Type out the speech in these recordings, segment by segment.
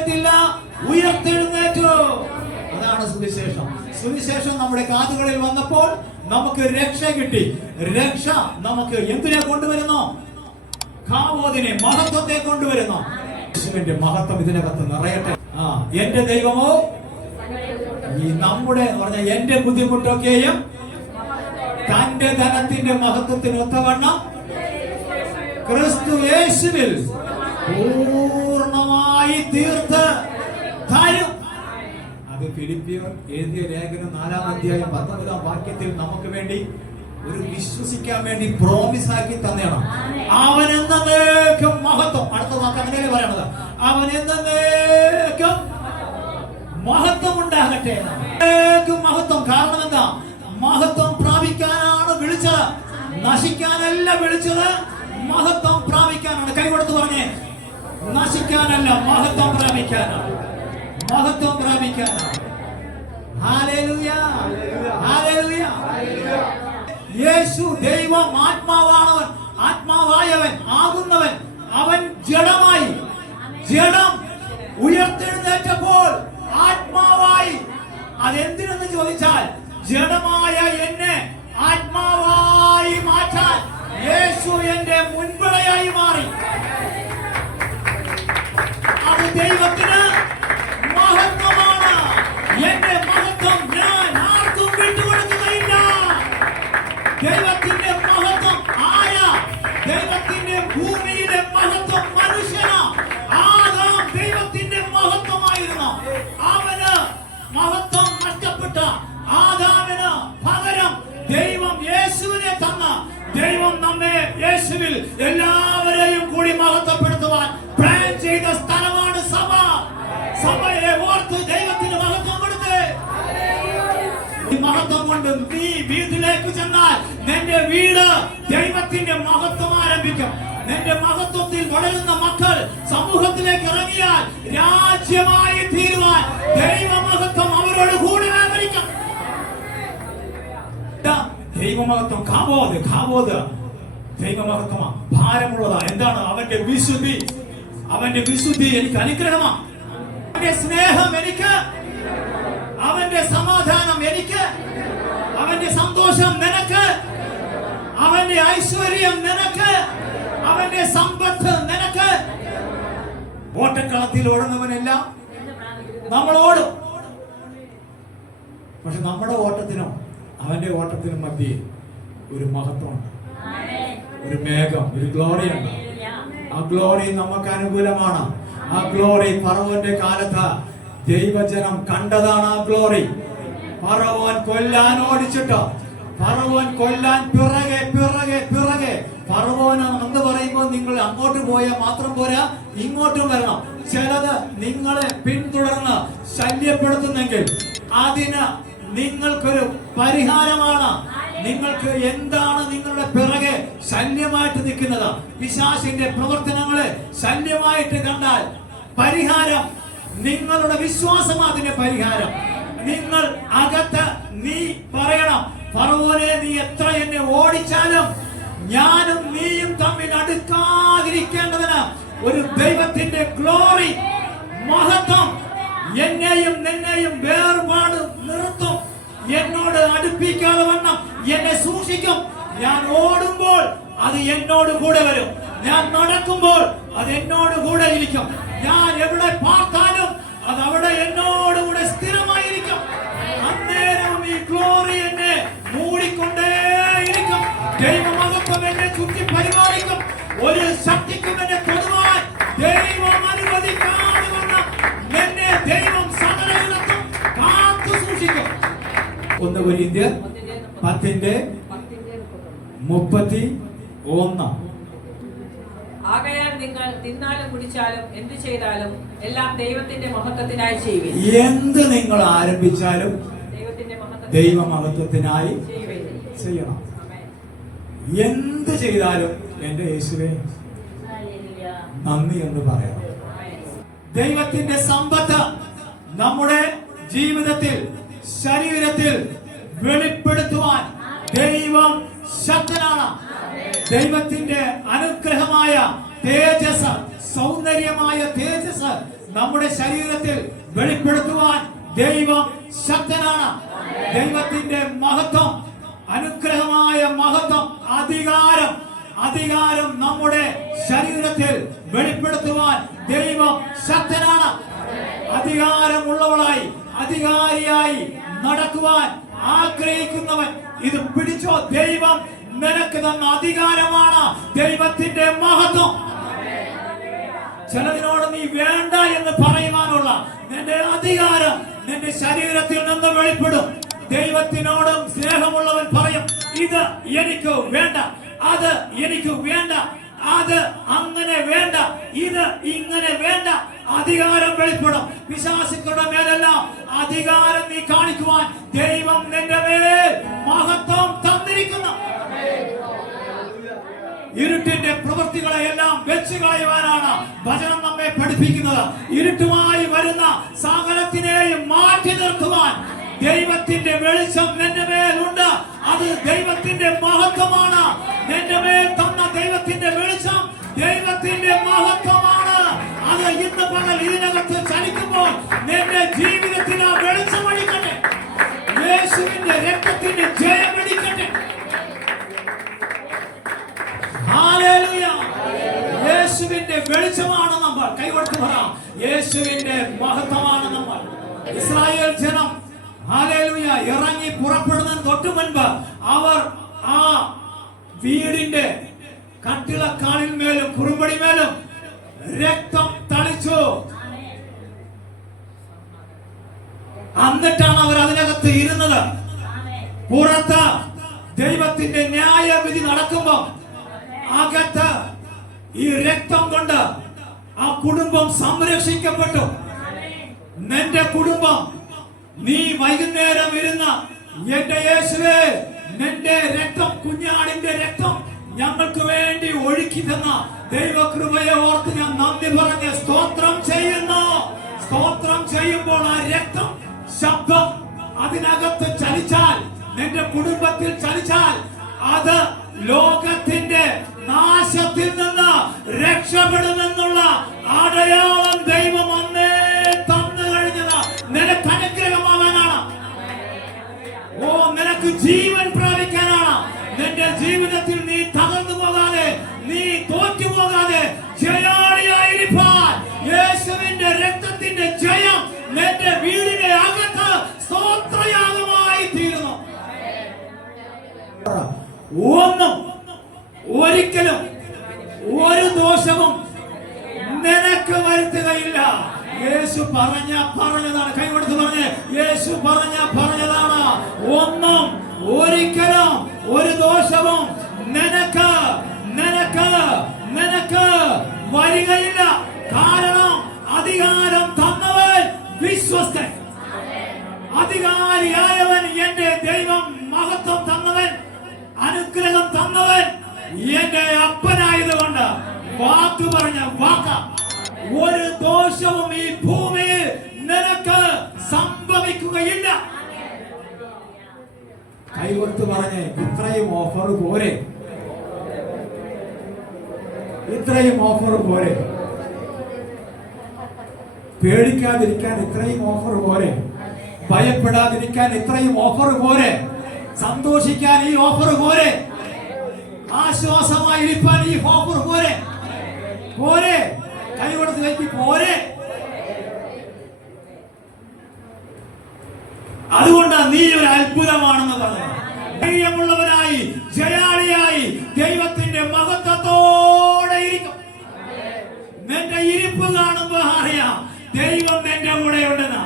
മരിച്ചിട്ടില്ല, ഉയർത്തെഴുന്നേറ്റു. അതാണ് സുവിശേഷം. സുവിശേഷം നമ്മുടെ കാതുകളിൽ വന്നപ്പോൾ നമുക്ക് രക്ഷ കിട്ടി. രക്ഷ നമുക്ക് എന്തിനെ കൊണ്ടുവരുന്നു? കാവോദിനെ, മഹത്വത്തെ കൊണ്ടുവരുന്നു. യേശുവിന്റെ മഹത്വം ഇതിനകത്ത് നിറയട്ടെ. എന്റെ ദൈവമോ ഈ നമ്മുടെ പറഞ്ഞ എന്റെ ബുദ്ധിമുട്ടൊക്കെയും തന്റെ ധനത്തിന്റെ മഹത്വത്തിന് ഒത്തവണ്ണം ക്രിസ്തു യേശുവിൽ പൂർണ്ണമായി തീർത്ത് തരും. അത് ഫിലിപ്പിയർ എഴുതിയ ലേഖനം 4-ാം അധ്യായം 19-ാം വാക്യത്തിൽ നമുക്ക് വേണ്ടി ഒരു വിശ്വസിക്കാൻ വേണ്ടി പ്രോമിസ് ആക്കി തന്നെയാണ്. അവൻ എന്നേക്കും മഹത്വം. അടുത്ത വാക്ക് അങ്ങനെയല്ലേ പറയണത്? അവൻ എന്നേക്കും മഹത്വം ഉണ്ടാകട്ടെ. മഹത്വം. കാരണം എന്താ? മഹത്വം പ്രാപിക്കാനാണ് വിളിച്ചത്, നശിക്കാനല്ല വിളിച്ചത്, മഹത്വം പ്രാപിക്കാനാണ്. കൈകൊടുത്ത് പറഞ്ഞേ, നശിക്കാനല്ല, മഹത്വം പ്രാപിക്കാനാണ്. മഹത്വം പ്രാപിക്കാനാണ്. Hallelujah, hallelujah. യേശു ദൈവം ആത്മാവാണവൻ, ആത്മാവായവൻ ആകുന്നവൻ. അവൻ ജഡമായി, ജഡം ഉയർത്തെഴുന്നേറ്റപ്പോൾ ആത്മാവായി. അതെന്തിനെന്ന് ചോദിച്ചാൽ ജഡമായ എന്നെ ആത്മാവായി മാറ്റാൻ യേശു എന്റെ മുൻപിളയായി മാറി. അത് ദൈവത്തിന് മഹത്വമാണ്. എന്റെ മഹത്വം ഞാൻ ആർക്കും വിട്ടുകൊടുക്കുകയില്ല. ദൈവത്തിന്റെ മഹത്വം ആരാ? ദൈവത്തിന്റെ ഭൂമിയിലെ മഹത്വം മനുഷ്യനാ. ആദാം ദൈവത്തിന്റെ മഹത്വമായിരുന്നു. അവന് മഹത്വം നഷ്ടപ്പെട്ട ആദാമിന് പകരം ദൈവം യേശുവിനെ തന്ന ദൈവം നമ്മെ യേശുവിൽ എല്ലാവരെയും കൂടി മഹത്വപ്പെടുത്തുവാൻ പ്ലാൻ ചെയ്ത സ്ഥലമാണ് സഭ. സഭയെ ഓർത്ത് ദൈവത്തിന് മഹത്വം കൊടുത്തേ. ഈ മഹത്വം കൊണ്ട് നീ വീട്ടിലേക്ക് ചെന്നാൽ നിന്റെ വീട് ദൈവത്തിന്റെ മഹത്വം ആരംഭിക്കും. നിന്റെ മഹത്വത്തിൽ വളരുന്ന മക്കൾ സമൂഹത്തിലേക്ക് ഇറങ്ങിയാൽ രാജ്യമായി തീരുവാൻ ദൈവമഹത്വം അവരോട് കൂടെ ആദരിക്കും. ദൈവമഹത്വം കാവോത്, കാവോത് ദൈവമഹത്വമാണ്. ഭാരമുള്ളതാ. എന്താണ്? അവന്റെ വിശുദ്ധി. അവന്റെ വിശുദ്ധി എനിക്ക് അനുഗ്രഹമാണ്. അവന്റെ സ്നേഹം എനിക്ക്, അവന്റെ സമാധാനം എനിക്ക്, അവന്റെ സന്തോഷം നിനക്ക്, അവന്റെ ഐശ്വര്യം നിനക്ക്, അവന്റെ സമ്പത്ത് നിനക്ക്. ഓട്ടക്കളത്തിൽ ഓടുന്നവനെല്ലാം നമ്മൾ ഓടും. പക്ഷെ നമ്മുടെ ഓട്ടത്തിനോ അവന്റെ ഓട്ടത്തിനും മധ്യേ ഒരു മഹത്വമുണ്ട്, ഒരു മേഘം, ഒരു ഗ്ലോറി ഉണ്ട്. ആ ഗ്ലോറി നമുക്ക് അനുകൂലമാണ്. ആ ഗ്ലോറി ഫറവോന്റെ കാലത്ത് ദൈവജനം കണ്ടതാണ്. ആ ഗ്ലോറി ഫറവോൻ കൊല്ലാൻ ഓടിച്ചിട്ട്, ഫറവോൻ കൊല്ലാൻ പിറകെ പിറകെ പിറകെ. ഫറവോന് എന്ന് പറയുമ്പോൾ നിങ്ങൾ അങ്ങോട്ട് പോയാൽ മാത്രം പോരാ, ഇങ്ങോട്ടും വരണം. ചിലത് നിങ്ങളെ പിന്തുടർന്ന് ശല്യപ്പെടുത്തുന്നെങ്കിൽ അതിന് നിങ്ങൾക്കൊരു പരിഹാരമാണ്. നിങ്ങൾക്ക് എന്താണ് നിങ്ങളുടെ പിറകെ ശല്യമായിട്ട് നിൽക്കുന്നത്? പിശാചിന്റെ പ്രവർത്തനങ്ങളെ ശല്യമായിട്ട് കണ്ടാൽ പരിഹാരം നിങ്ങളുടെ വിശ്വാസം. അതിന്റെ പരിഹാരം നിങ്ങൾ അകത്ത് നീ പറയണം, ഫറവോനെ നീ എത്ര എന്നെ ഓടിച്ചാലും ഞാനും നീയും തമ്മിൽ അടുക്കാതിരിക്കേണ്ടതിന് ഒരു ദൈവത്തിന്റെ ഗ്ലോറി, മഹത്വം എന്നെയും നിന്നെയും വേർപാട് നിർത്തും. എന്നോട് അടുപ്പിക്കാതെ വണ്ണം എന്നെ സൂക്ഷിക്കും. ഞാൻ ഓടുമ്പോൾ അത് എന്നോട് കൂടെ വരും. ഞാൻ നടക്കുമ്പോൾ അത് എന്നോട് കൂടെ ഇരിക്കും. ഞാൻ എവിടെ പാർത്താലും അത് അവിടെ എന്നോട് കൂടെ സ്ഥിരമായിരിക്കും. അന്നേരം ഈ ഗ്ലോറി എന്നെ മൂടിക്കൊണ്ടേയിരിക്കും. ദൈവമഹത്വം എന്നെ ചുറ്റി പരിപാലിക്കും. ഒരു ശക്തിക്കും എന്നെ തൊടുവാൻ ദൈവം അനുവദിക്കാതെ വണ്ണം എന്നെ ദൈവം സകലയിടത്തും കാത്തു സൂക്ഷിക്കും. 1 കൊരിന്ത്യർ 10:31. ആകയാൽ നിങ്ങൾ തിന്നാലും കുടിച്ചാലും എന്ത് ചെയ്താലും എല്ലാം ദൈവത്തിന്റെ മഹത്വത്തിനായി ചെയ്യുവിൻ. എന്ത് നിങ്ങൾ ആരംഭിച്ചാലും ദൈവമഹത്വത്തിനായി ചെയ്യണം. എന്ത് ചെയ്താലും എന്റെ യേശുവേ നന്ദി എന്ന് പറയണം. ദൈവത്തിന്റെ സമ്പത്ത് നമ്മുടെ ജീവിതത്തിൽ, ശരീരത്തിൽ വെളിപ്പെടുത്തുവാൻ ദൈവം ശക്തനാണ്. ദൈവത്തിന്റെ അനുഗ്രഹമായ തേജസ് സൗന്ദര്യമായ തേജസ് നമ്മുടെ ശരീരത്തിൽ വെളിപ്പെടുത്തുവാൻ ദൈവം ശക്തനാണ്. ദൈവത്തിന്റെ മഹത്വം, അനുഗ്രഹമായ മഹത്വം, അധികാരം നമ്മുടെ ശരീരത്തിൽ വെളിപ്പെടുത്തുവാൻ ദൈവം ശക്തനാണ്. അധികാരമുള്ളവളായി, അധികാരിയായി നടക്കുവാൻ ആഗ്രഹിക്കുന്നവൻ ഇത് പിടിച്ചോ. ദൈവം നിനക്ക് തന്ന അധികാരമാണ് ദൈവത്തിന്റെ മഹത്വം. ചിലതിനോട് നീ വേണ്ട എന്ന് പറയുവാനുള്ള നിന്റെ അധികാരം നിന്റെ ശരീരത്തിൽ നിന്ന് വെളിപ്പെടും. ദൈവത്തിനോടും സ്നേഹമുള്ളവൻ പറയും, ഇത് എനിക്ക് വേണ്ട, അത് എനിക്ക് വേണ്ട, അത് അങ്ങനെ വേണ്ട, ഇത് ഇങ്ങനെ വേണ്ട. അധികാരം വെളിപ്പെടും. പിശാചുക്കളുടെ മേലെല്ലാം അധികാരം നീ കാണിക്കുവാൻ ദൈവം നിന്റെ മേൽ മഹത്വം തന്നിരിക്കുന്നു. ഇരുട്ടിന്റെ പ്രവൃത്തികളെ എല്ലാം വെച്ച് കളയുവാനാണ് വചനം നമ്മെ പഠിപ്പിക്കുന്നത്. ഇരുട്ടുമായി വരുന്ന സകലത്തിനെയും മാറ്റി നിർത്തുവാൻ ദൈവത്തിന്റെ വെളിച്ചം നിന്റെ മേലുണ്ട്. അത് ദൈവത്തിന്റെ മഹത്വമാണ്. നിന്റെ മേൽ തന്ന ദൈവത്തിന്റെ വെളിച്ചം ദൈവത്തിന്റെ മഹത്വമാണ്. അത് ഇന്ന് പകൽ ഇതിനകത്ത് ചലിക്കുമ്പോൾ നിന്റെ ജീവിതത്തിൽ ആ വെളിച്ചം അടിക്കട്ടെ. യേശുവിന്റെ രക്തത്തിന്റെ ജയം അടിക്കട്ടെ. ഹല്ലേലൂയ. യേശുവിന്റെ വെളിച്ചമാണ് നമ്മൾ. കൈകൊടുത്ത് പറ, യേശുവിന്റെ മഹത്വമാണ് നമ്മൾ. ഇസ്രായേൽ ജനം ഹല്ലേലൂയ ഇറങ്ങി പുറപ്പെടുന്നതിന് തൊട്ടു മുൻപ് അവർ ആ വീടിന്റെ കട്ടിളക്കാലിൽ മേലും കുറുമ്പടി മേലും രക്തം തളിച്ചു. എന്നിട്ടാണ് അവർ അതിനകത്ത് ഇരുന്നത്. പുറത്ത് ദൈവത്തിന്റെ ന്യായവിധി നടക്കുമ്പോ അകത്ത് ഈ രക്തം കൊണ്ട് ആ കുടുംബം സംരക്ഷിക്കപ്പെട്ടു. നിന്റെ കുടുംബം, നീ വൈകുന്നേരം ഇരുന്ന എന്റെ യേശുവേ, നിന്റെ രക്തം, കുഞ്ഞാടിന്റെ രക്തം ഞങ്ങൾക്ക് വേണ്ടി ഒഴുക്കി തന്ന ദൈവകൃപയെ ഓർത്ത് ഞാൻ നന്ദി പറഞ്ഞ് സ്തോത്രം ചെയ്യുന്നു. സ്തോത്രം ചെയ്യുമ്പോൾ ആ രക്തം ശബ്ദം അതിനകത്ത് ചലിച്ചാൽ, നിന്റെ കുടുംബത്തിൽ ചലിച്ചാൽ, അത് ലോകത്തിന്റെ നാശത്തിൽ നിന്ന് രക്ഷപ്പെടുമെന്നുള്ള അടയാളം ദൈവം അന്നേ തന്നു കഴിഞ്ഞത് നിനക്ക് അനുഗ്രഹമാവാനാണ്. ഓ, നിനക്ക് ജീവൻ പ്രാപിക്കാനാണ്. നിന്റെ ജീവിതത്തിൽ നീ തകർന്നു പോകാതെ, നീ തോറ്റു പോകാതെ ജയാളിയായിരിക്കാൻ യേശുവിന്റെ രക്തത്തിന്റെ ജയം നിന്റെ വീടിന്റെ അകത്ത് സ്തോത്രയാഗമായി തീരുന്നു. ഒന്നും ഒരിക്കലും ഒരു ദോഷവും നിനക്ക് വരുത്തുകയില്ല. യേശു പറഞ്ഞതാണ്. കൈകൊടുത്ത് പറഞ്ഞ്, യേശു പറഞ്ഞതാണ്. ഒന്നും ഒരിക്കലും ഒരു ദോഷവും നിനക്ക് വരികയില്ല. കാരണം അധികാരം തന്നവൻ വിശ്വസ്തൻ. അധികാരിയായവൻ എന്റെ ദൈവം, മഹത്വം തന്നവൻ, അനുഗ്രഹം തന്നവൻ എന്റെ അപ്പനായതുകൊണ്ട് വാക്ക് പറഞ്ഞ വാക്ക ഒരു ദോഷവും ഈ ഭൂമിയിൽ നിനക്ക് സംഭവിക്കുകയില്ല. കൈകൊടുത്ത് പറഞ്ഞ്, ഇത്രയും ഓഫർ പോരെ, ഇത്രയും ഓഫർ പോരെ. പേടിക്കാതിരിക്കാൻ ഇത്രയും ഓഫർ പോരെ. ഭയപ്പെടാതിരിക്കാൻ ഇത്രയും ഓഫർ പോരെ. സന്തോഷിക്കാൻ ഈ ഓഫർ പോരെ. ആശ്വാസമായിരിക്കാൻ ഈ ഓഫർ പോരെ. പോരെ. കൈകൊടുത്ത് കൈക്ക് പോരെ. അതുകൊണ്ടാണ് നീ ഒരു അത്ഭുതമാണെന്ന് പറഞ്ഞു. ധൈര്യമുള്ളവനായി, ജയാളിയായി ദൈവത്തിന്റെ മഹത്വത്തോടെ ഇരിക്കും. നിന്റെ ഇരിപ്പ് കാണുമ്പോ അറിയാം ദൈവം നിന്റെ കൂടെ ഉണ്ടെന്ന്.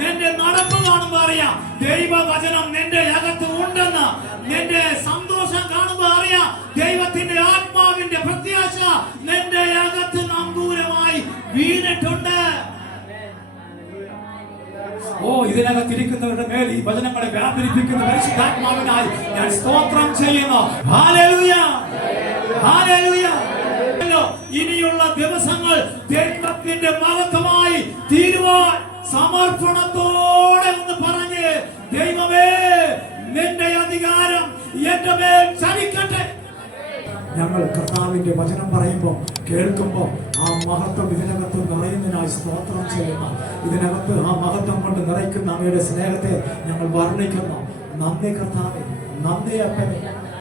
നിന്റെ നടപ്പ് കാണുമ്പോ അറിയാം ദൈവവചനം നിന്റെ അകത്ത് ഉണ്ടെന്ന്. നിന്റെ സന്തോഷം കാണുമ്പോ അറിയാം ദൈവത്തിന്റെ ആത്മാവിന്റെ പ്രത്യാശ നിന്റെ അകത്ത് നമ്പൂരമായി വീണിട്ടുണ്ട്. ഓ, ഇതിനകത്തിരിക്കുന്നവരുടെ മേൽ ഈ വചനങ്ങളെ വ്യാപരിപ്പിക്കുന്ന പരിശുദ്ധാത്മാവിനായി ഞാൻ സ്തോത്രം ചെയ്യുന്നു. Hallelujah, hallelujah. ഇനിയുള്ള ദിവസങ്ങൾ ദൈവത്തിന്റെ മഹത്വമായി തീരുവാൻ സമർപ്പണത്തോടെ എന്ന് പറഞ്ഞ്, ദൈവമേ നിന്റെ അധികാരം എന്റെ മേൽ ചലിക്കട്ടെ. ഞങ്ങൾ കർത്താവിന്റെ വചനം പറയുമ്പോൾ, കേൾക്കുമ്പോൾ ആ മഹത്വം ഇതിനകത്ത് നിറയുന്നതിനായി സ്തോത്രം ചെയ്യുന്നു. ഇതിനകത്ത് ആ മഹത്വം കൊണ്ട് നിറയ്ക്കുന്ന അങ്ങയുടെ സ്നേഹത്തെ ഞങ്ങൾ വർണ്ണിക്കുന്നു. നന്ദി കർത്താവേ, നന്ദി അപ്പനെ.